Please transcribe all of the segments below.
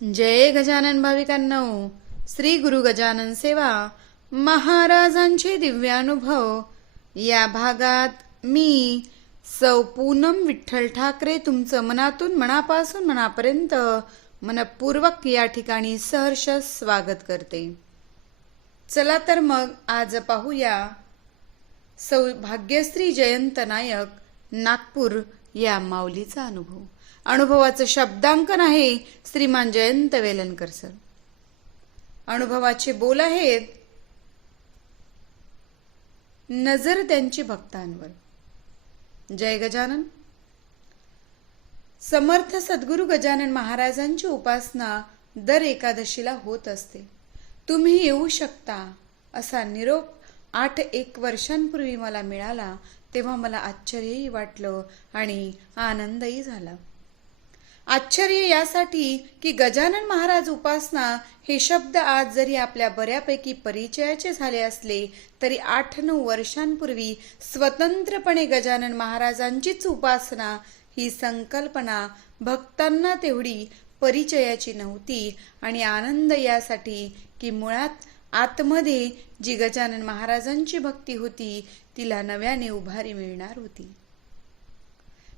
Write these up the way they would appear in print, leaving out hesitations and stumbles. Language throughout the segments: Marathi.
जय गजानन भाविकांनो. श्री गुरु गजानन सेवा महाराजांचे दिव्यानुभव या भागात मी सौ पूनम विठ्ठल ठाकरे तुमचं मनातून मनापासून मनापर्यंत मनपूर्वक या ठिकाणी सहर्ष स्वागत करते. चला तर मग आज पाहूया सौ भाग्यश्री जयंत नायक नागपूर या माऊलीचा अनुभव. अनुभवाचं शब्दांकन आहे श्रीमान जयंत वेलणकर सर. अनुभवाचे बोल आहेत, नजर त्यांची भक्तांवर. जय गजानन. समर्थ सद्गुरु गजानन महाराजांची उपासना दर एकादशीला होत असते. तुम्ही येऊ शकता असा निरोप 8 वर्षांपूर्वी मला मिळाला तेव्हा मला आश्चर्यही वाटलं आणि आनंदही झाला. आश्चर्य यासाठी की गजानन महाराज उपासना हे शब्द आज जरी आपल्या बऱ्यापैकी परिचयाचे झाले असले तरी 8-9 वर्षांपूर्वी स्वतंत्रपणे गजानन महाराजांचीच उपासना ही संकल्पना भक्तांना तेवढी परिचयाची नव्हती. आणि आनंद यासाठी की मुळात आतमध्ये जी गजानन महाराजांची भक्ती होती तिला नव्याने उभारी मिळणार होती.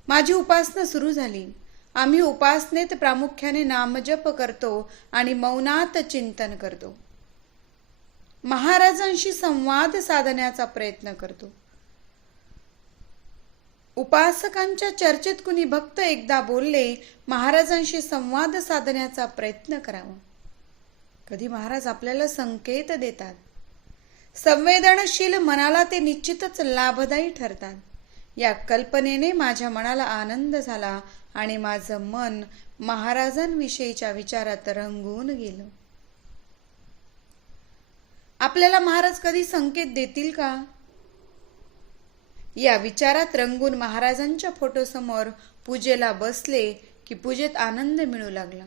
माझी उपासना सुरू झाली. आम्ही उपासनेत प्रामुख्याने नामजप करतो आणि मौनात चिंतन करतो. महाराजांशी संवाद साधण्याचा प्रयत्न करतो. उपासकांच्या चर्चेत कुणी भक्त एकदा बोलले, महाराजांशी संवाद साधण्याचा प्रयत्न करावा. कधी महाराज आपल्याला संकेत देतात. संवेदनशील मनाला ते निश्चितच लाभदायी ठरतात. या कल्पनेने माझ्या मनाला आनंद झाला आणि माझं मन महाराजांविषयीच्या विचारात रंगून गेलं. आपल्याला महाराज कधी संकेत देतील का या विचारात रंगून महाराजांच्या फोटोसमोर पूजेला बसले की पूजेत आनंद मिळू लागला.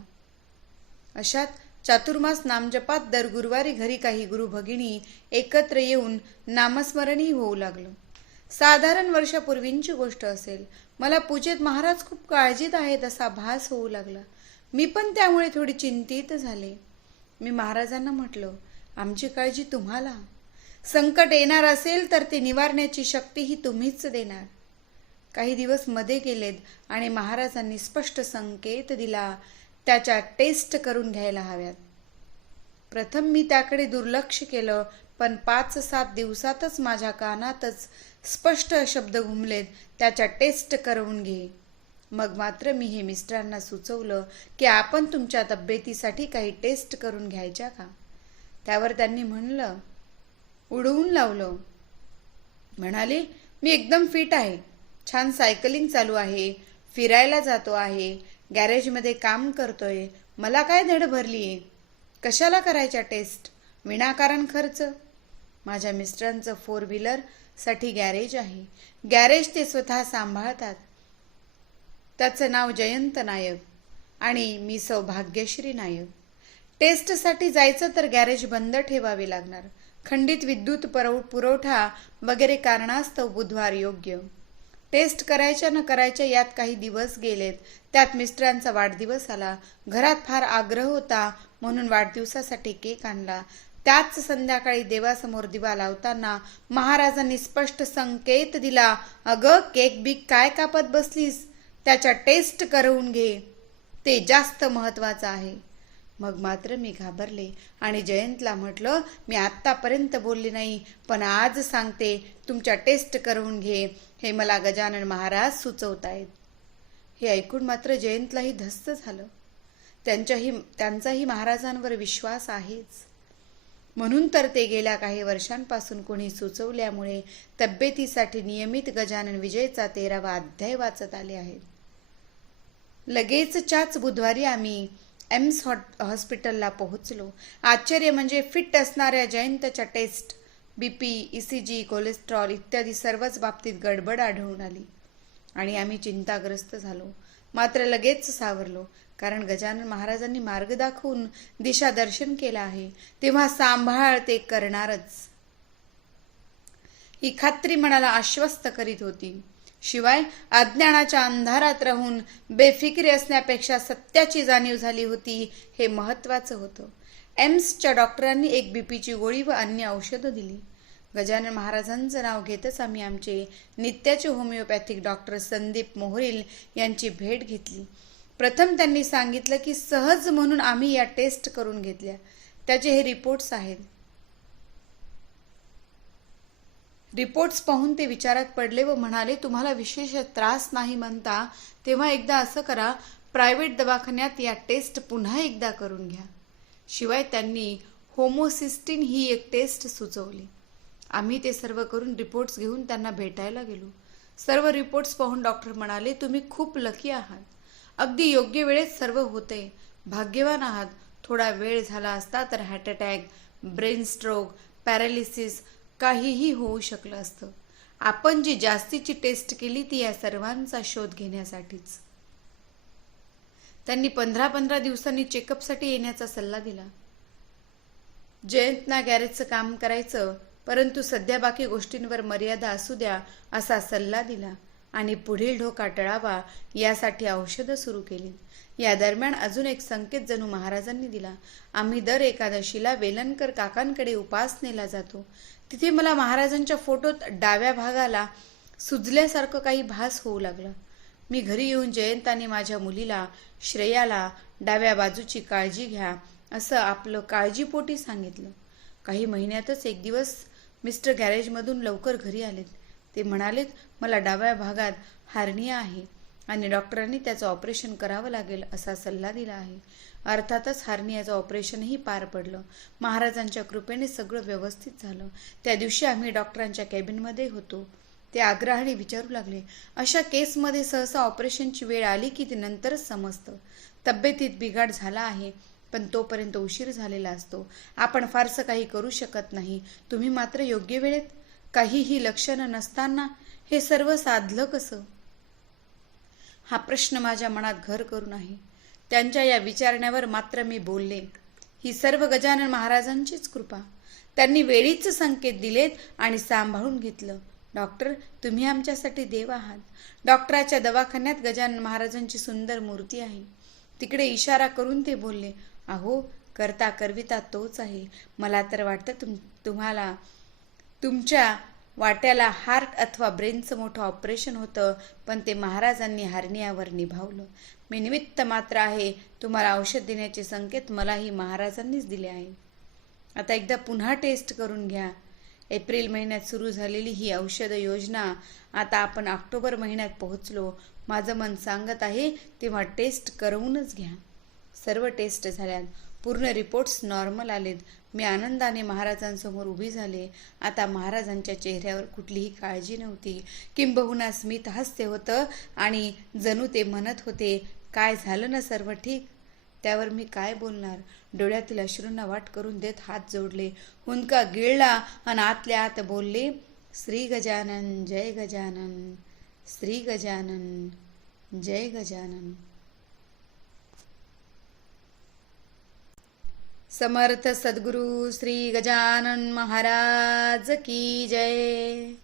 अशात चातुर्मास नामजपात दर गुरुवारी घरी काही गुरु भगिनी एकत्र येऊन नामस्मरणही होऊ लागलं. साधारण वर्षापूर्वींची गोष्ट असेल. मला पूजेत महाराज खूप काळजीत आहेत असा भास होऊ लागला. मी पण त्यामुळे थोडी चिंतित झाले. मी महाराजांना म्हटलं, आमची काळजी तुम्हाला. संकट येणार असेल तर ते निवारण्याची शक्तीही तुम्हीच देणार. काही दिवस मध्ये गेलेत आणि महाराजांनी स्पष्ट संकेत दिला, त्याच्या टेस्ट करून घ्यायला हव्यात. प्रथम मी त्याकडे दुर्लक्ष केलं, पण 5-7 दिवसातच माझ्या कानातच स्पष्ट शब्द घुमलेत, त्याच्या टेस्ट करून घे. मग मात्र मी हे मिस्टरांना सुचवलं की आपण तुमच्या तब्येतीसाठी काही टेस्ट करून घ्यायच्या का. त्यावर त्यांनी म्हणलं, उडवून लावलं. म्हणाले, मी एकदम फिट आहे. छान सायकलिंग चालू आहे, फिरायला जातो आहे, गॅरेजमध्ये काम करतोय. मला काय धड भरलीये, कशाला करायच्या टेस्ट, विनाकारण खर्च. माझ्या मिस्टरांचं 4 व्हीलर साठी गॅरेज आहे. गॅरेज ते स्वतः सांभाळतात. त्याचं नाव जयंत नायक आणि मी सौभाग्यश्री नायक. टेस्टसाठी जायचं तर गॅरेज बंद ठेवावे लागणार. खंडित विद्युत पुरवठा वगैरे कारणास्तव बुधवार योग्य. टेस्ट करायच्या न करायच्या यात काही दिवस गेलेत. त्यात मिस्टरांचा वाढदिवस आला. घरात फार आग्रह होता म्हणून वाढदिवसासाठी केक आणला. त्याच संध्याकाळी देवासमोर दिवा लावताना महाराजांनी स्पष्ट संकेत दिला, अगं केक बिक काय कापत बसलीस, त्याच्या टेस्ट करवून घे, ते जास्त महत्वाचं आहे. मग मात्र मी घाबरले आणि जयंतला म्हटलं, मी आत्तापर्यंत बोलले नाही पण आज सांगते, तुमच्या टेस्ट करवून घे, हे मला गजानन महाराज सुचवतायत. हे ऐकून मात्र जयंतलाही धस्त झालं. त्यांचाही महाराजांवर विश्वास आहेच. म्हणून तर ते गेल्या काही वर्षांपासून कोणी सुचवल्यामुळे तब्येतीसाठी नियमित गजानन विजयचा 13वा अध्याय वाचत आले आहेत. लगेचच्याच बुधवारी आम्ही एम्स हॉस्पिटलला पोहोचलो. आश्चर्य म्हणजे फिट असणाऱ्या जयंतच्या टेस्ट, बीपी, ईसीजी, कोलेस्ट्रॉल इत्यादी सर्वच बाबतीत गडबड आढळून आली आणि आम्ही चिंताग्रस्त झालो. मात्र लगेच सावरलो, कारण गजानन महाराजांनी मार्ग दाखवून दिशादर्शन केलं आहे. तेव्हा सांभाळ ते करणारच ही खात्री मनाला आश्वस्त करीत होती. शिवाय अज्ञानाच्या अंधारात राहून बेफिक्री असण्यापेक्षा सत्याची जाणीव झाली होती, हे महत्वाचं होतं. एम्सच्या डॉक्टरांनी एक बीपीची गोळी व अन्य औषधं दिली. गजानन महाराजांचं नाव घेतच आम्ही आमचे नित्याचे होमिओपॅथिक डॉक्टर संदीप मोहरील यांची भेट घेतली. प्रथम त्यांनी सांगितलं की सहज म्हणून आम्ही या टेस्ट करून घेतल्या. त्याचे हे रिपोर्ट्स आहेत. रिपोर्ट्स पाहून ते विचारात पडले व म्हणाले, तुम्हाला विशेष त्रास नाही म्हणता तेव्हा एकदा असं करा, प्रायव्हेट दवाखान्यात या टेस्ट पुन्हा एकदा करून घ्या. शिवाय त्यांनी होमोसिस्टीन ही एक टेस्ट सुचवली. आम्ही ते सर्व करून रिपोर्ट्स घेऊन त्यांना भेटायला गेलो. सर्व रिपोर्ट्स पाहून डॉक्टर म्हणाले, तुम्ही खूप लकी आहात. अगदी योग्य वेळेत सर्व होते. भाग्यवान आहात. थोडा वेळ झाला असता तर heart attack, brain stroke, paralysis काहीही होऊ शकलं असतं. आपण जी जास्तीची टेस्ट केली ती या सर्वांचा शोध घेण्यासाठीच. त्यांनी 15-15 दिवसांनी चेकअपसाठी येण्याचा सल्ला दिला. जयंतना गॅरेजचं काम करायचं, परंतु सध्या बाकी गोष्टींवर मर्यादा असू द्या असा सल्ला दिला आणि पुढील ढोका टळावा यासाठी औषधं सुरू केली. या दरम्यान अजून एक संकेत जणू महाराजांनी दिला. आम्ही दर एकादशीला वेलणकर काकांकडे उपासनेला जातो. तिथे मला महाराजांच्या फोटोत डाव्या भागाला सुजल्यासारखं काही भास होऊ लागला. मी घरी येऊन जयंताने माझ्या मुलीला श्रेयाला डाव्या बाजूची काळजी घ्या असं आपलं काळजीपोटी सांगितलं. काही महिन्यातच एक दिवस मिस्टर गॅरेजमधून लवकर घरी आलेत. ते म्हणालेत, मला डाव्या भागात हार्निया आहे आणि डॉक्टरांनी त्याचं ऑपरेशन करावं लागेल असा सल्ला दिला आहे. अर्थातच हार्नियाचं ऑपरेशनही पार पडलं. महाराजांच्या कृपेने सगळं व्यवस्थित झालं. त्या दिवशी आम्ही डॉक्टरांच्या कॅबिनमध्ये होतो. ते आग्रहाने विचारू लागले, अशा केसमध्ये सहसा ऑपरेशनची वेळ आली की ते नंतरच समजतं. तब्येतीत बिघाड झाला आहे, पण तोपर्यंत उशीर झालेला असतो. आपण फारसं काही करू शकत नाही. तुम्ही मात्र योग्य वेळेत, काहीही लक्षणं नसताना हे सर्व साधलं कसं? हा प्रश्न माझ्या मनात घर करून आहे. त्यांच्या या विचारण्यावर मात्र मी बोलले, ही सर्व गजानन महाराजांचीच कृपा. त्यांनी वेळीच संकेत दिलेत आणि सांभाळून घेतलं. डॉक्टर, तुम्ही आमच्यासाठी देव आहात. डॉक्टराच्या दवाखान्यात गजानन महाराजांची सुंदर मूर्ती आहे. तिकडे इशारा करून ते बोलले, अहो, करता करविता तोच आहे. मला तर वाटतं तुम्हाला तुमच्या वाट्याला हार्ट अथवा ब्रेनचं मोठं ऑपरेशन होतं, पण ते महाराजांनी हार्नियावर निभावलं. मी निमित्त मात्र आहे. तुम्हाला औषध देण्याचे संकेत मलाही महाराजांनीच दिले आहे. आता एकदा पुन्हा टेस्ट करून घ्या. एप्रिल महिन्यात सुरू झालेली ही औषध योजना आता आपण ऑक्टोबर महिन्यात पोहोचलो. माझं मन सांगत आहे तेव्हा टेस्ट करवूनच घ्या. सर्व टेस्ट झाल्यात. पूर्ण रिपोर्ट्स नॉर्मल आलेत. मी आनंदाने महाराजांसमोर उभी झाले. आता महाराजांच्या चेहऱ्यावर कुठलीही काळजी नव्हती. किंबहुना स्मित हास्य होतं आणि जणू ते म्हणत होते, काय झालं ना, सर्व ठीक? त्यावर मी काय बोलणार? डोळ्यातील अश्रूंना वाट करून देत हात जोडले, हुंदका गिळला आणि आतल्या आत बोलले, श्री गजानन जय गजानन, श्री गजानन जय गजानन. समर्थ सद्गुरु श्री गजानन महाराज की जय.